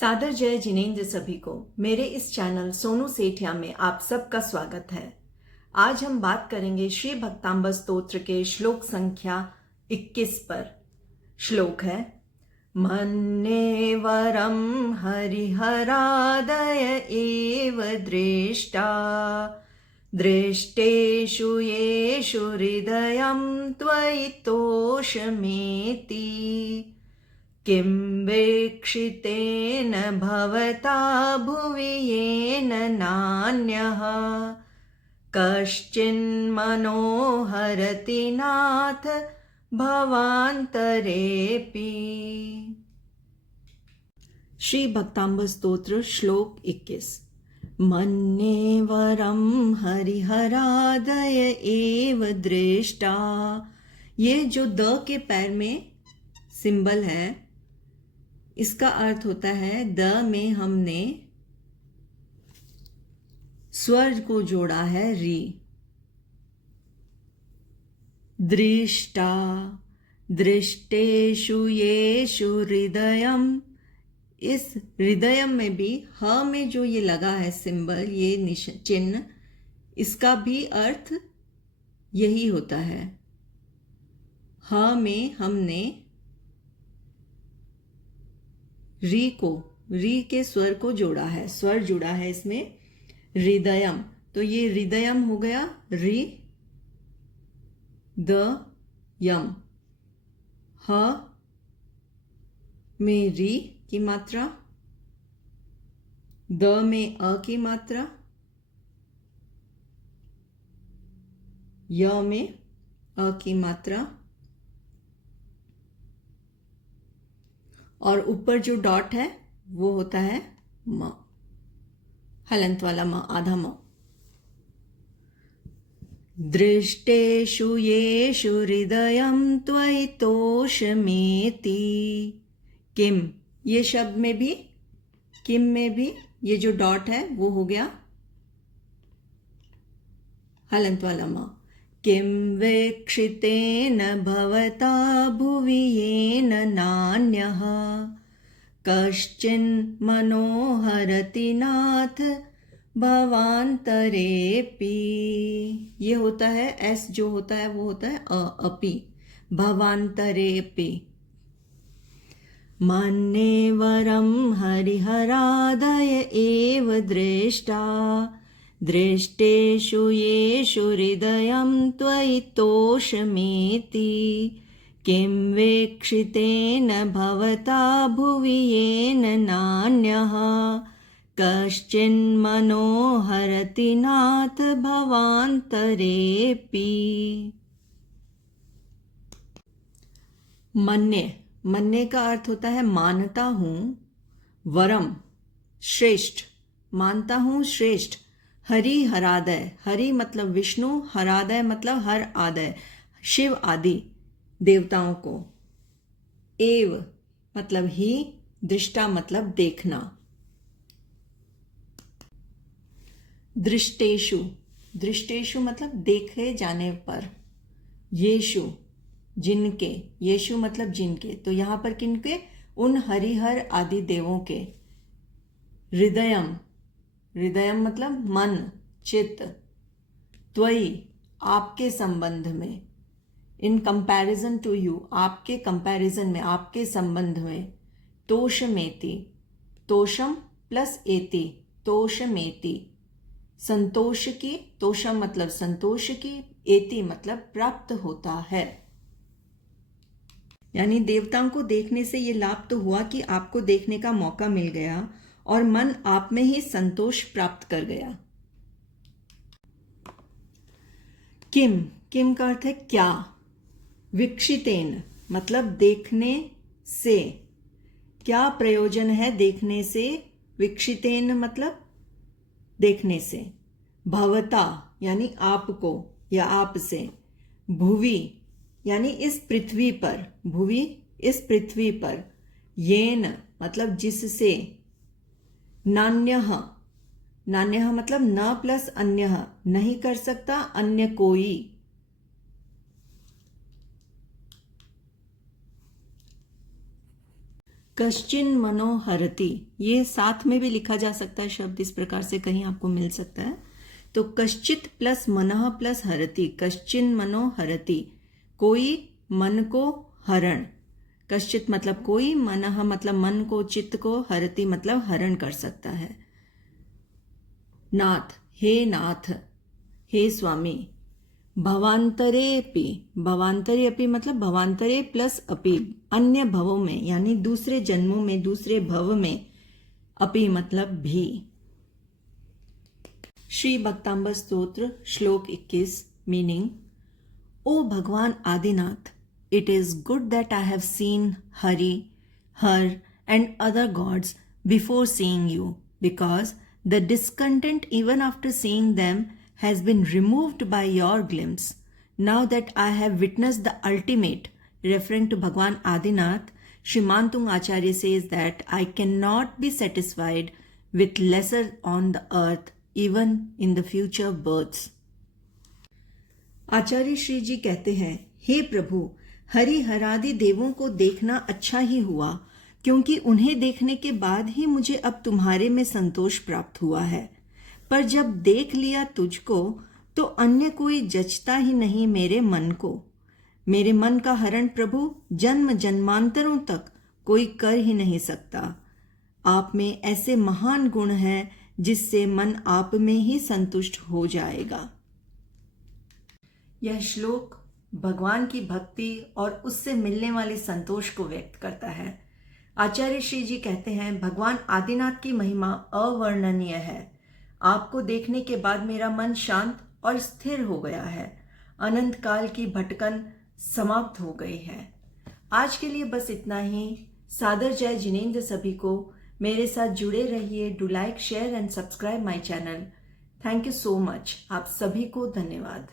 सादर जय जिनेंद्र सभी को मेरे इस चैनल सोनू सेठिया में आप सबका स्वागत है। आज हम बात करेंगे श्री भक्तांबर स्तोत्र के श्लोक संख्या 21 पर। श्लोक है मन्ये वरम हरिहरादय एव दृष्टा दृष्टेषु येषु हृदयं त्वयि तोषमेति किं वीक्षितेन भवता भुवि येन नान्यः कश्चिन्मनोहरति नाथ भवान्तरेऽपि। श्री भक्तांबर स्तोत्र श्लोक 21। मन्ये वरम हरिहरादय एव दृष्टा। ये जो द के पैर में सिंबल है, इसका अर्थ होता है द में हमने स्वर को जोड़ा है री। दृष्टा दृष्टेषु येषु हृदयम। इस हृदयम में भी ह में जो ये लगा है सिंबल, ये चिन्ह, इसका भी अर्थ यही होता है। ह में हमने री के स्वर को जोड़ा है, स्वर जुड़ा है इसमें हृदयम। तो ये हृदयम हो गया री द यम। ह में री की मात्रा, द में अ की मात्रा, य में अ की मात्रा, और ऊपर जो डॉट है वो होता है म, हलंत वाला म, आधा म। दृष्टेषु येषु हृदयं त्वयि तोषमेति। किम, ये शब्द में भी, किम में भी ये जो डॉट है वो हो गया हलंत वाला म। किं वीक्षितेन भवता भुवि येन नान्यः कश्चिन्मनोहरति नाथ भवान्तरेऽपि। ये होता है एस, जो होता है वो होता है अपि, भवान्तरेऽपि। मन्ये वरं हरिहरादय एव दृष्टा दृष्टेषु येषु हृदयं त्वयि तोषमेति किं वीक्षितेन भवता भुवि येन नान्यः कश्चिन्मनोहरति नाथ भवान्तरेऽपि। मन्ये का अर्थ होता है मानता हूँ, वरम श्रेष्ठ, मानता हूँ श्रेष्ठ। हरि हरादय, हरि मतलब विष्णु, हरादय मतलब हर आदय, शिव आदि देवताओं को। एव मतलब ही, दृष्टा मतलब देखना। दृष्टेषु, दृष्टेषु मतलब देखे जाने पर। येषु जिनके, येषु मतलब जिनके, तो यहां पर किनके, उन हरिहर आदि देवों के। हृदयम, हृदयम मतलब मन, चित्त। त्वयि आपके संबंध में, इन कंपैरिजन टू यू, आपके कंपैरिजन में, आपके संबंध में। तोषमेति, तोषम प्लस एति, तोषमेति संतोष की, तोषम मतलब संतोष की, एति मतलब प्राप्त होता है। यानी देवताओं को देखने से ये लाभ तो हुआ कि आपको देखने का मौका मिल गया और मन आप में ही संतोष प्राप्त कर गया। किम, किम का अर्थ है क्या। वीक्षितेन मतलब देखने से, क्या प्रयोजन है देखने से। वीक्षितेन मतलब देखने से। भवता यानी आपको या आपसे। भुवि यानी इस पृथ्वी पर, भुवि इस पृथ्वी पर। येन मतलब जिससे। नान्यः, नान्यः मतलब न प्लस अन्यः, नहीं कर सकता अन्य कोई। कश्चिन मनो हरति, ये साथ में भी लिखा जा सकता है शब्द इस प्रकार से, कहीं आपको मिल सकता है। तो कश्चित प्लस मनः प्लस हरति, कश्चिन मनो हरति, कोई मन को हरण, कश्चित मतलब कोई, मनः मतलब मन को, चित्त को, हरति मतलब हरण कर सकता है। नाथ, हे नाथ, हे स्वामी। भवांतरे अपि, भवांतरे अपि मतलब भवांतरे प्लस अपि, अन्य भवों में यानी दूसरे जन्मों में, दूसरे भव में, अपि मतलब भी। श्री भक्तांबर स्तोत्र श्लोक 21 मीनिंग। ओ भगवान Adinath, it is good that I have seen Hari, her and other gods before seeing you, because the discontent even after seeing them has been removed by your glimpse. Now that I have witnessed the ultimate, referring to Bhagwan Adinath, Srimantung Acharya says that I cannot be satisfied with lesser on the earth even in the future births. आचार्य श्री जी कहते हैं, हे प्रभु, हरि हरादि देवों को देखना अच्छा ही हुआ, क्योंकि उन्हें देखने के बाद ही मुझे अब तुम्हारे में संतोष प्राप्त हुआ है। पर जब देख लिया तुझको तो अन्य कोई जचता ही नहीं मेरे मन को। मेरे मन का हरण प्रभु जन्म जन्मांतरों तक कोई कर ही नहीं सकता। आप में ऐसे महान गुण हैं जिससे मन आप में ही संतुष्ट हो जाएगा। यह श्लोक भगवान की भक्ति और उससे मिलने वाले संतोष को व्यक्त करता है। आचार्य श्री जी कहते हैं, भगवान आदिनाथ की महिमा अवर्णनीय है। आपको देखने के बाद मेरा मन शांत और स्थिर हो गया है। अनंत काल की भटकन समाप्त हो गई है। आज के लिए बस इतना ही। सादर जय जिनेंद्र सभी को। मेरे साथ जुड़े रहिए। Do like, share and subscribe my channel. Thank you so much. आप सभी को धन्यवाद।